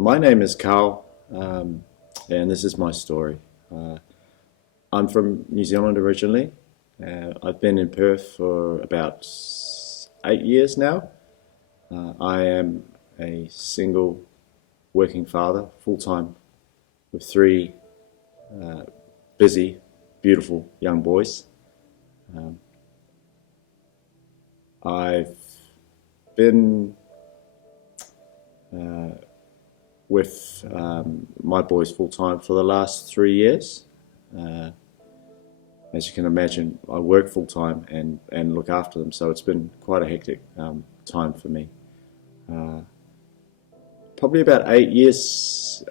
My name is Carl, and this is my story. I'm from New Zealand originally. I've been in Perth for about 8 years now. I am a single working father, full time, with three busy, beautiful young boys. Um, I've been uh, with my boys full time for the last 3 years. Uh, as you can imagine, I work full time and look after them, so it's been quite a hectic time for me. Uh, Probably about 5 years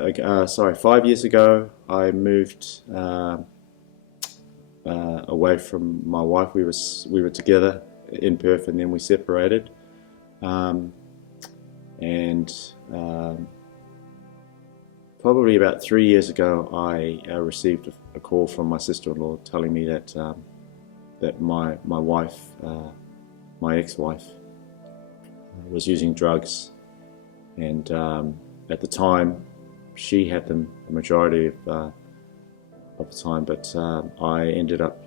ago, I moved away from my wife. We were together in Perth, and then we separated. Um, and Probably about 3 years ago, I received a call from my sister-in-law telling me that my wife, my ex-wife, was using drugs, and at the time, she had them the majority of the time, but I ended up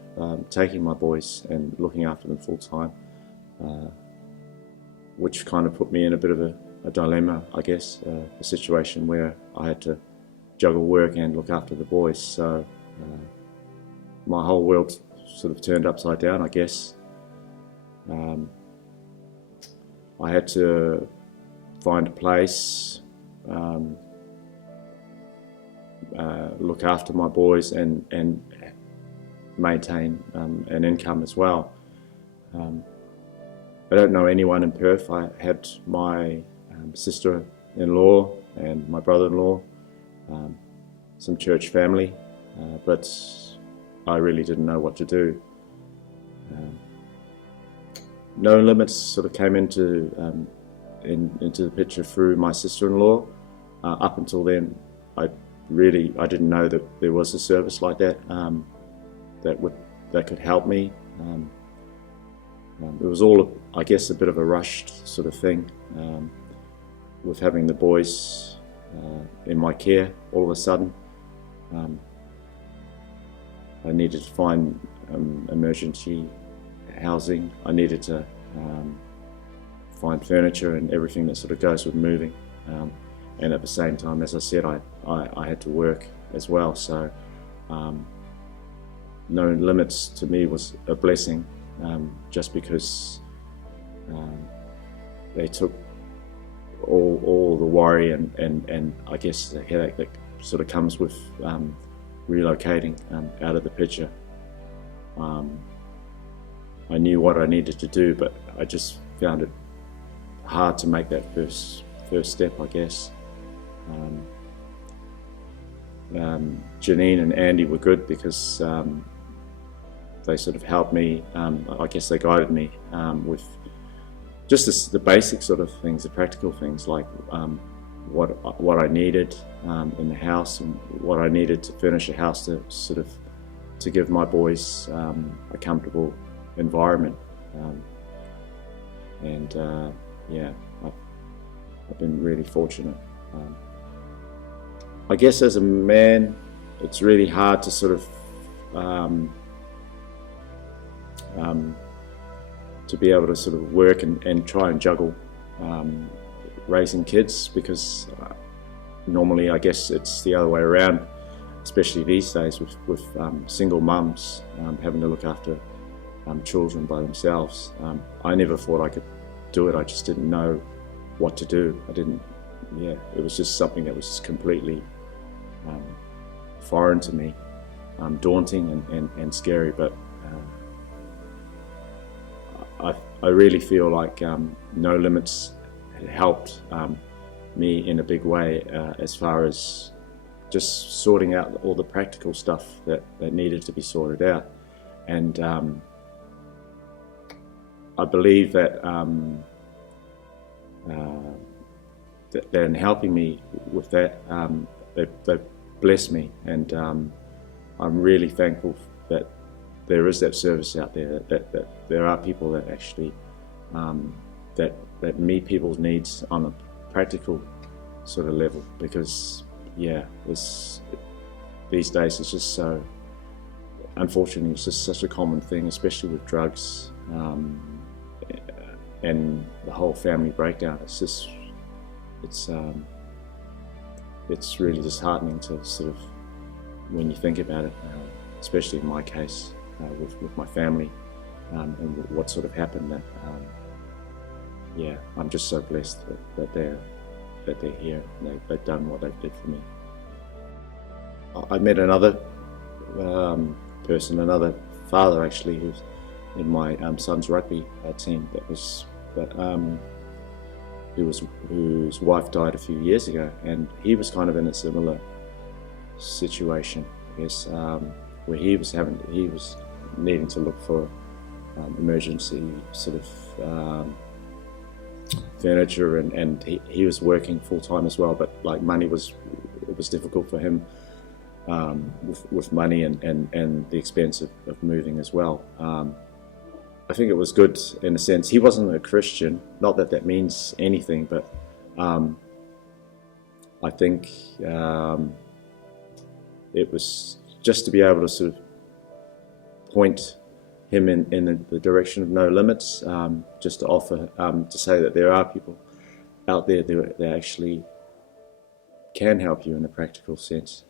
taking my boys and looking after them full time, uh, which kind of put me in a bit of a dilemma, I guess, a situation where I had to juggle work and look after the boys. So my whole world sort of turned upside down, I guess. Um, I had to find a place, look after my boys, and maintain an income as well. Um, I don't know anyone in Perth. I had my sister-in-law and my brother-in-law, some church family, but I really didn't know what to do. Um, No Limits sort of came into the picture through my sister-in-law. Up until then, I didn't know that there was a service like that that could help me. It was all, I guess, a bit of a rushed sort of thing, with having the boys in my care all of a sudden. I needed to find emergency housing. I needed to find furniture and everything that sort of goes with moving. And at the same time, as I said, I had to work as well. So No Limits to me was a blessing, just because they took all the worry and I guess the headache that sort of comes with relocating out of the picture. I knew what I needed to do, but I just found it hard to make that first step, I guess. Janine and Andy were good because they sort of helped me. I guess they guided me with just the basic sort of things, the practical things, like what I needed in the house and what I needed to furnish a house to give my boys a comfortable environment. Yeah, I've been really fortunate. I guess as a man, it's really hard to sort of to be able to sort of work and try and juggle raising kids, because normally I guess it's the other way around, especially these days with single mums having to look after children by themselves. I never thought I could do it. I just didn't know what to do. It was just something that was just completely foreign to me, daunting and scary, but I really feel like No Limits had helped me in a big way, as far as just sorting out all the practical stuff that needed to be sorted out. And I believe that they're in helping me with that. They've blessed me, and I'm really thankful that there is that service out there, that there are people that actually that meet people's needs on a practical sort of level, because yeah, these days it's just so, unfortunately, it's just such a common thing, especially with drugs, and the whole family breakdown. It's really disheartening to sort of, when you think about it, especially in my case, with my family, and what sort of happened. That yeah, I'm just so blessed that they're here. And they've done what they did for me. I met another person, another father actually, who's in my son's rugby team. Whose wife died a few years ago, and he was kind of in a similar situation, I guess, where he was needing to look for emergency sort of furniture, and he was working full time as well, but like money was difficult for him, with money and the expense of moving as well. I think it was good in a sense. He wasn't a Christian, not that that means anything, but I think it was just to be able to sort of point him in the direction of no limits, just to offer, to say that there are people out there that actually can help you in a practical sense.